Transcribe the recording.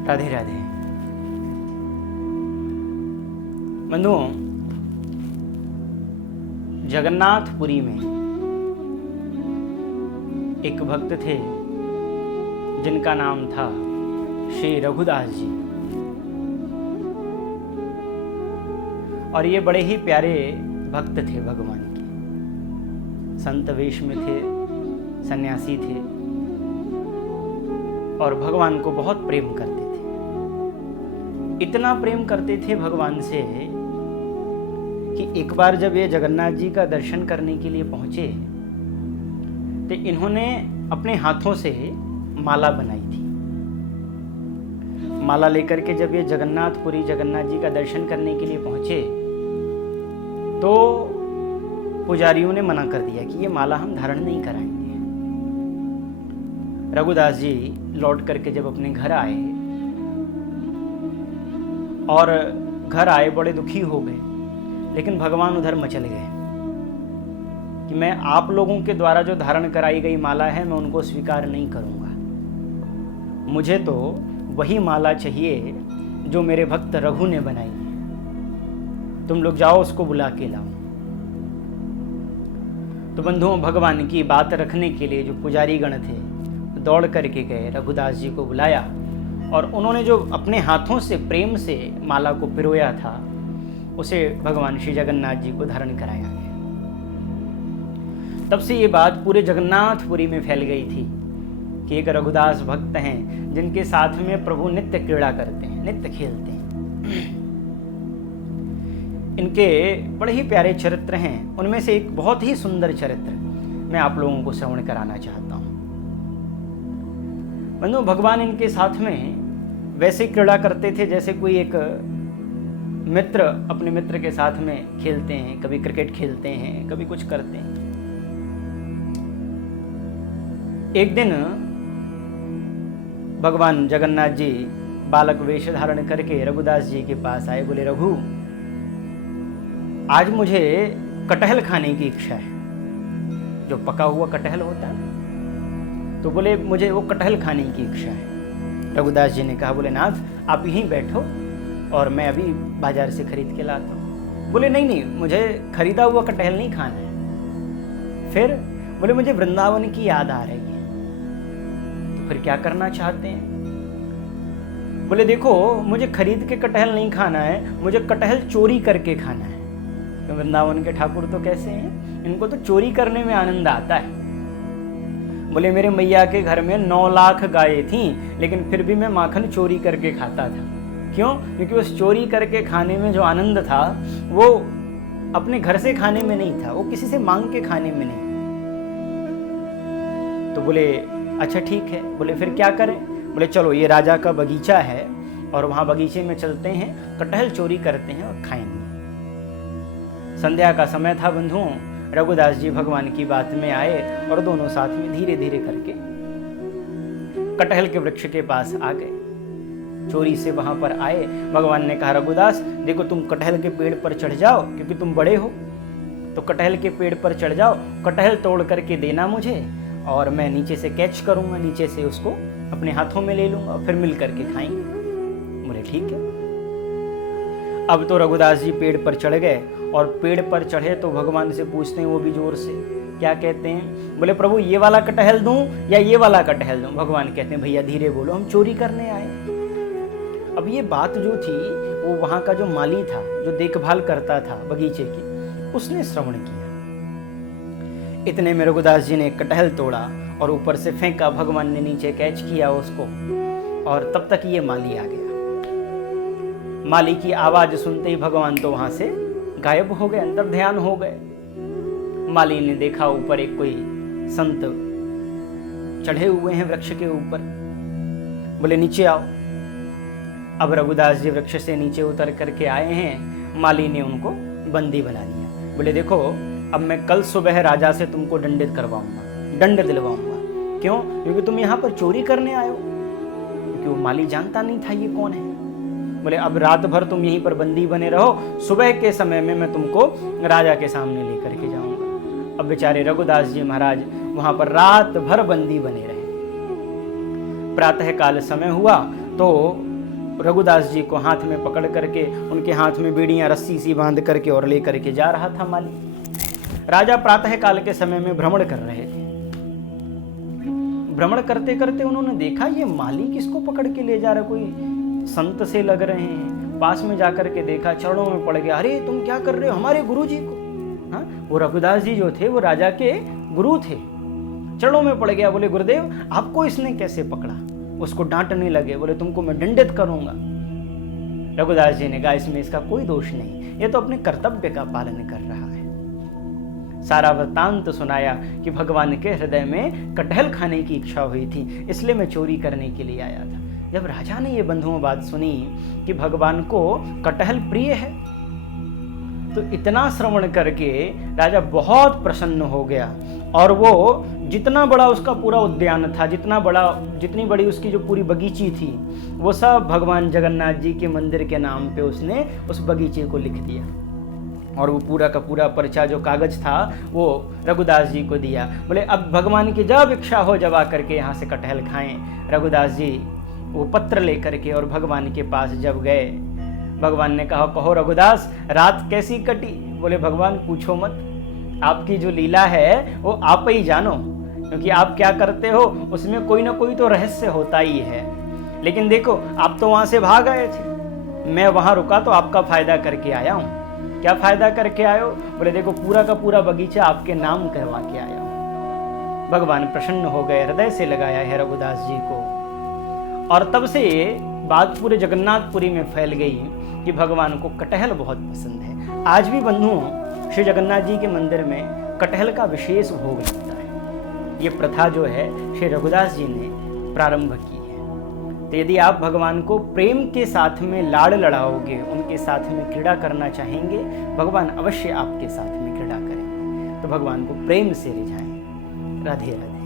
राधे राधे। बंधुओं, जगन्नाथपुरी में एक भक्त थे जिनका नाम था श्री रघुदास जी। और ये बड़े ही प्यारे भक्त थे भगवान के। संत वेश में थे, सन्यासी थे और भगवान को बहुत प्रेम करते थे। इतना प्रेम करते थे भगवान से कि एक बार जब ये जगन्नाथ जी का दर्शन करने के लिए पहुंचे तो इन्होंने अपने हाथों से माला बनाई थी। माला लेकर के जब ये जगन्नाथपुरी जगन्नाथ जी का दर्शन करने के लिए पहुंचे तो पुजारियों ने मना कर दिया कि ये माला हम धारण नहीं कराएंगे। रघुदास जी लौट करके जब अपने घर आए और घर आए बड़े दुखी हो गए, लेकिन भगवान उधर मचल गए कि मैं आप लोगों के द्वारा जो धारण कराई गई माला है मैं उनको स्वीकार नहीं करूंगा। मुझे तो वही माला चाहिए जो मेरे भक्त रघु ने बनाई है। तुम लोग जाओ उसको बुला के लाओ। तो बंधुओं, भगवान की बात रखने के लिए जो पुजारी गण थे दौड़ करके गए, रघुदास जी को बुलाया और उन्होंने जो अपने हाथों से प्रेम से माला को पिरोया था उसे भगवान श्री जगन्नाथ जी को धारण कराया गया। तब से ये बात पूरे जगन्नाथपुरी में फैल गई थी कि एक रघुदास भक्त हैं जिनके साथ में प्रभु नित्य क्रीड़ा करते हैं, नित्य खेलते हैं। इनके बड़े ही प्यारे चरित्र हैं। उनमें से एक बहुत ही सुंदर चरित्र मैं आप लोगों को श्रवण कराना चाहता हूँ। बंधु, भगवान इनके साथ में वैसे क्रीड़ा करते थे जैसे कोई एक मित्र अपने मित्र के साथ में खेलते हैं। कभी क्रिकेट खेलते हैं, कभी कुछ करते हैं। एक दिन भगवान जगन्नाथ जी बालक वेश धारण करके रघुदास जी के पास आए। बोले, रघु, आज मुझे कटहल खाने की इच्छा है। जो पका हुआ कटहल होता है, तो बोले मुझे वो कटहल खाने की इच्छा है। रघुदास जी ने कहा, बोले नाथ, आप यहीं बैठो और मैं अभी बाजार से खरीद के लाता हूँ। बोले नहीं नहीं, मुझे खरीदा हुआ कटहल नहीं खाना है। फिर बोले मुझे वृंदावन की याद आ रही है। तो फिर क्या करना चाहते हैं? बोले देखो, मुझे खरीद के कटहल नहीं खाना है, मुझे कटहल चोरी करके खाना है। तो वृंदावन के ठाकुर तो कैसे हैं, इनको तो चोरी करने में आनंद आता है। बोले मेरे मैया के घर में 9 लाख गायें थीं, लेकिन फिर भी मैं माखन चोरी करके खाता था। क्यों? क्योंकि उस चोरी करके खाने में जो आनंद था वो अपने घर से खाने में नहीं था, वो किसी से मांग के खाने में नहीं। तो बोले अच्छा ठीक है। बोले फिर क्या करें? बोले चलो, ये राजा का बगीचा है और वहां बगीचे में चलते हैं, कटहल चोरी करते हैं और खाएंगे। संध्या का समय था बंधुओं। रघुदास जी भगवान की बात में आए और दोनों साथ में धीरे धीरे करके कटहल के वृक्ष के पास आ गए। चोरी से वहां पर आए। भगवान ने कहा, रघुदास देखो, तुम कटहल के पेड़ पर चढ़ जाओ क्योंकि तुम बड़े हो, तो कटहल के पेड़ पर चढ़ जाओ, कटहल तोड़ करके देना मुझे और मैं नीचे से कैच करूंगा, नीचे से उसको अपने हाथों में ले लूंगा और फिर मिल करके खाएंगे। बोले ठीक है। अब तो रघुदास जी पेड़ पर चढ़ गए और पेड़ पर चढ़े तो भगवान से पूछते हैं वो भी जोर से, क्या कहते हैं? बोले प्रभु, ये वाला कटहल दूं या ये वाला कटहल दूं? भगवान कहते हैं भैया धीरे बोलो, हम चोरी करने आए। अब ये बात जो थी वो वहां का जो माली था, जो देखभाल करता था बगीचे की, उसने श्रवण किया। इतने में रघुदास जी ने कटहल तोड़ा और ऊपर से फेंका। भगवान ने नीचे कैच किया उसको और तब तक ये माली आ गया। माली की आवाज सुनते ही भगवान तो वहां से गायब हो गए, अंतर ध्यान हो गए। माली ने देखा ऊपर एक कोई संत चढ़े हुए हैं वृक्ष के ऊपर। बोले नीचे आओ। अब रघुदास जी वृक्ष से नीचे उतर करके आए हैं। माली ने उनको बंदी बना लिया। बोले देखो, अब मैं कल सुबह राजा से तुमको दंडित करवाऊंगा, दंड दिलवाऊंगा। क्यों? क्योंकि तुम यहाँ पर चोरी करने आए हो। क्योंकि वो माली जानता नहीं था ये कौन है। बोले अब रात भर तुम यहीं पर बंदी बने रहो, सुबह के समय में मैं तुमको राजा के सामने लेकर के जाऊंगा। अब बेचारे रघुदास जी महाराज वहां पर रात भर बंदी बने रहे। प्रातः काल समय हुआ तो रघुदास जी को हाथ में पकड़ करके उनके हाथ में बीड़ियां रस्सी सी बांध करके और ले करके जा रहा था माली। राजा प्रातः काल के समय में भ्रमण कर रहे थे। भ्रमण करते करते उन्होंने देखा ये माली किसको पकड़ के ले जा रहा, कोई संत से लग रहे हैं। पास में जाकर के देखा, चरणों में पड़ गया, अरे तुम क्या कर रहे हो हमारे गुरु जी को। हाँ, वो रघुदास जी जो थे वो राजा के गुरु थे। चरणों में पड़ गया, बोले गुरुदेव आपको इसने कैसे पकड़ा। उसको डांटने लगे, बोले तुमको मैं दंडित करूंगा। रघुदास जी ने कहा इसमें इसका कोई दोष नहीं, ये तो अपने कर्तव्य का पालन कर रहा है। सारा वृत्तांत तो सुनाया कि भगवान के हृदय में कटहल खाने की इच्छा हुई थी, इसलिए मैं चोरी करने के लिए आया था। जब राजा ने ये बंधुओं बात सुनी कि भगवान को कटहल प्रिय है, तो इतना श्रवण करके राजा बहुत प्रसन्न हो गया। और वो जितना बड़ा उसका पूरा उद्यान था, जितनी बड़ी उसकी जो पूरी बगीची थी, वो सब भगवान जगन्नाथ जी के मंदिर के नाम पे उसने उस बगीचे को लिख दिया। और वो पूरा का पूरा पर्चा जो कागज था वो रघुदास जी को दिया। बोले अब भगवान की जब इच्छा हो जब आकर के यहाँ से कटहल खाएं। रघुदास जी वो पत्र लेकर के और भगवान के पास जब गए, भगवान ने कहा कहो रघुदास रात कैसी कटी। बोले भगवान पूछो मत, आपकी जो लीला है वो आप ही जानो, क्योंकि आप क्या करते हो उसमें कोई ना कोई तो रहस्य होता ही है। लेकिन देखो आप तो वहां से भाग आए थे, मैं वहां रुका तो आपका फायदा करके आया हूँ। क्या फायदा करके आयो। बोले देखो पूरा का पूरा बगीचा आपके नाम करवा के आया हूँ। भगवान प्रसन्न हो गए, हृदय से लगाया है रघुदास जी को। और तब से बात पूरे जगन्नाथपुरी में फैल गई कि भगवान को कटहल बहुत पसंद है। आज भी बंधुओं श्री जगन्नाथ जी के मंदिर में कटहल का विशेष भोग लगता है। ये प्रथा जो है श्री रघुदास जी ने प्रारंभ की है। तो यदि आप भगवान को प्रेम के साथ में लाड़ लड़ाओगे, उनके साथ में क्रीड़ा करना चाहेंगे, भगवान अवश्य आपके साथ में क्रीड़ा करेंगे। तो भगवान को प्रेम से रिझाएं। राधे राधे।